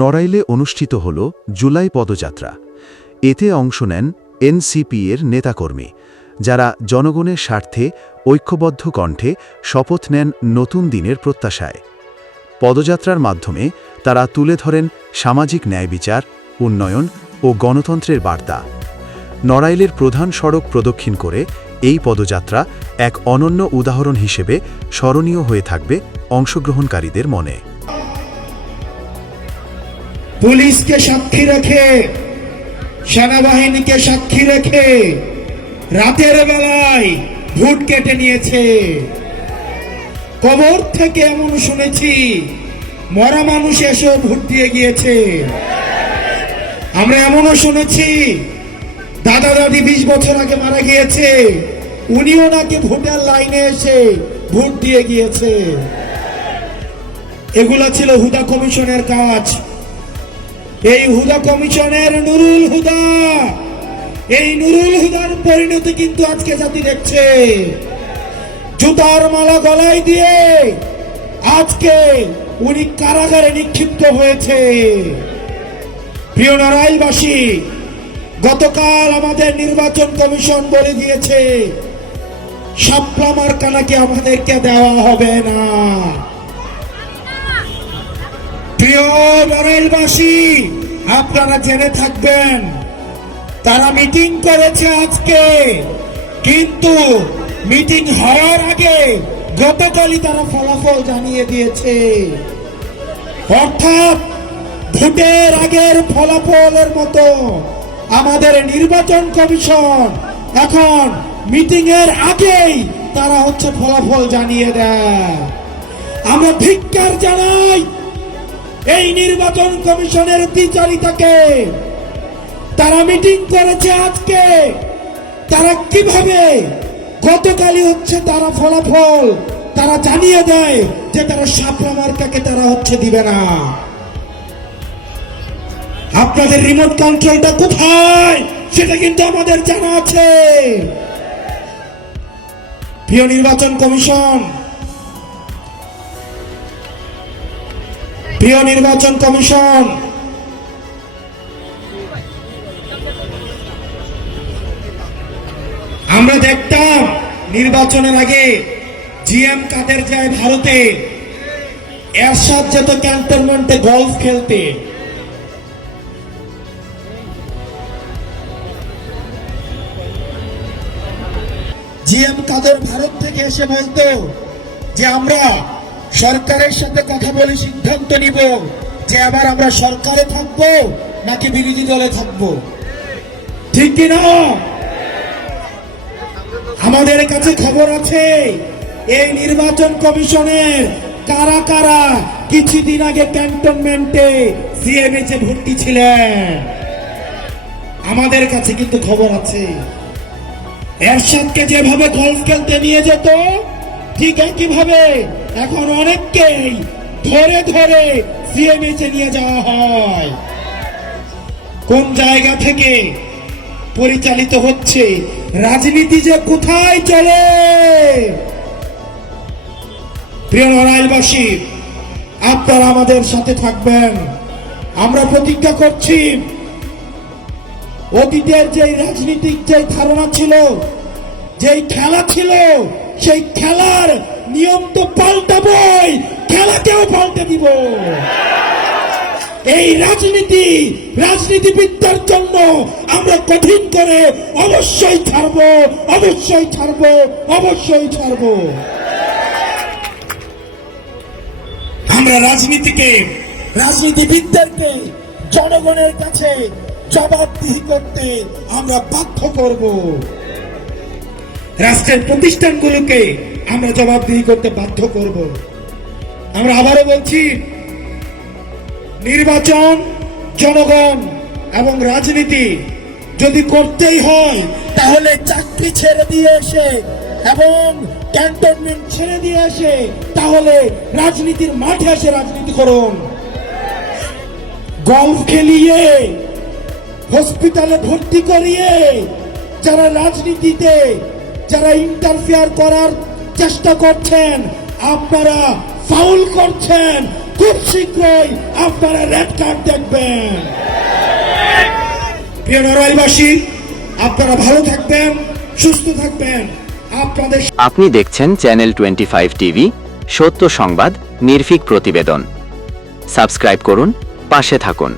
নড়াইলে অনুষ্ঠিত হল জুলাই পদযাত্রা। এতে অংশ নেন এনসিপি এর নেতাকর্মী, যারা জনগণের স্বার্থে ঐক্যবদ্ধ কণ্ঠে শপথ নেন নতুন দিনের প্রত্যাশায়। পদযাত্রার মাধ্যমে তারা তুলে ধরেন সামাজিক ন্যায় বিচার উন্নয়ন ও গণতন্ত্রের বার্তা। নড়াইলের প্রধান সড়ক প্রদক্ষিণ করে এই পদযাত্রা এক অনন্য উদাহরণ হিসেবে স্মরণীয় হয়ে থাকবে অংশগ্রহণকারীদের মনে। পুলিশকে সাক্ষী রেখে, সেনাবাহিনীকে সাক্ষী রেখে রাতের বেলায় ভোট কেটে নিয়েছে। কবর থেকে এমন শুনেছি, মরা মানুষ এসেও ভোট দিয়ে গিয়েছে। আমরা এমনও শুনেছি, দাদা দাদি বিশ বছর আগে মারা গিয়েছে, উনিও নাকি ভোটার লাইনে এসে ভোট দিয়ে গিয়েছে। এগুলা ছিল হুদা কমিশনের কাজ। এই হুদা কমিশনের নুরুল হুদা। এই নুরুল হুদার পরিণতি কিন্তু আজকে জাতি দেখছে। জুতার মালা গলায় দিয়ে আজকে উনি কারাগারে নিক্ষিপ্ত হয়েছে। প্রিয় নারায়ণবাসী, গতকাল আমাদের নির্বাচন কমিশন বলে দিয়েছে শাপলা মার্কা নাকি আমাদেরকে দেওয়া হবে না। প্রিয় নড়াইলবাসী আপনারা জেনে থাকবেন, তারা মিটিং করেছে আজকে, কিন্তু মিটিং হওয়ার আগে গতকালই তারা ফলাফল জানিয়ে দিয়েছে। অর্থাৎ ভোটের আগের ফলাফলের মতো আমাদের নির্বাচন কমিশন এখন মিটিং এর আগেই তারা হচ্ছে ফলাফল জানিয়ে দেয়। আমরা ধিক্কার জানাই এই নির্বাচন কমিশনের বিচারিতাকে তারা মিটিং করেছে আজকে। তারা কীভাবে গতকালই হচ্ছে তারা ফলাফল তারা জানিয়ে দেয় যে তারা সাপলা মার্কাকে তারা হচ্ছে দিবে না। আপনাদের রিমোট কন্ট্রোলটা কোথায়? সেটা কিন্তু আমাদের জানা আছে। প্রিয় নির্বাচন কমিশন প্রিয় নির্বাচন কমিশন, আমরা দেখতাম নির্বাচনের আগে জিএম কাদের যায় ভারতে, এরশাদ যেত ক্যান্টনমেন্টে গলফ খেলতে। জিএম কাদের ভারত থেকে এসে বলতো যে আমরা সরকারের সাথে কথা বলে সিদ্ধান্ত নিব যে আবার আমরা সরকারে থাকব নাকি বিরোধী দলে থাকব। ঠিক কিনা আমাদের কাছে খবর আছে, এই নির্বাচন কমিশনের কারা কারা কিছুদিন আগে ক্যান্টনমেন্টে সিএমএইচে ভর্তি ছিলেন? আমাদের কাছে কিন্তু খবর আছে। এরশাদকে যেভাবে গলফ খেলতে নিয়ে যেত, ঠিক একইভাবে এখন অনেককেই ধরে ধরে সিএমএইচে নিয়ে যাওয়া হয়। কোন জায়গা থেকে পরিচালিত হচ্ছে? রাজনীতি যে কোথায় চলে? প্রিয় নড়াইলবাসী, আপনারা আমাদের সাথে থাকবেন। আমরা প্রতিজ্ঞা করছি, অতীতের যে রাজনীতিক যে ধারণা ছিল, যেই খেলা ছিল, সেই খেলার নিয়ম তো পাল্টাবই খেলাকেও পাল্টে দিব। এই রাজনীতি, রাজনীতিবিদদের জন্য আমরা কঠিন করে অবশ্যই ছাড়বো অবশ্যই ছাড়বো অবশ্যই ছাড়বো। আমরা রাজনীতিকে, রাজনীতিবিদদেরকে, জনগণের কাছে জবাবদিহি করতে আমরা বাধ্য করব। রাষ্ট্রের প্রতিষ্ঠানগুলোকে আমরা জবাবদিহি করতে বাধ্য করব। আমরা আবারও বলছি, নির্বাচন, জনগণ এবং রাজনীতি যদি করতেই হয়, তাহলে চাকরি ছেড়ে দিয়ে এসে এবং ক্যান্টনমেন্ট ছেড়ে দিয়ে এসে তাহলে রাজনীতির মাঠে এসে রাজনীতি করুন। গল্ফ খেলিয়ে, হসপিটালে ভর্তি করিয়ে, যারা রাজনীতিতে যারা ইন্টারফেয়ার করার চেষ্টা করছেন, আপনারা ফাউল করছেন, খুব শীঘ্রই আপনারা রেড কার্ড দেখবেন। প্রিয় আপনারা ভালো থাকবেন, সুস্থ থাকবেন। আপনাদের আপনি দেখছেন চ্যানেল টোয়েন্টি ফাইভ টিভি, সত্য সংবাদ, নির্ভীক প্রতিবেদন। সাবস্ক্রাইব করুন, পাশে থাকুন।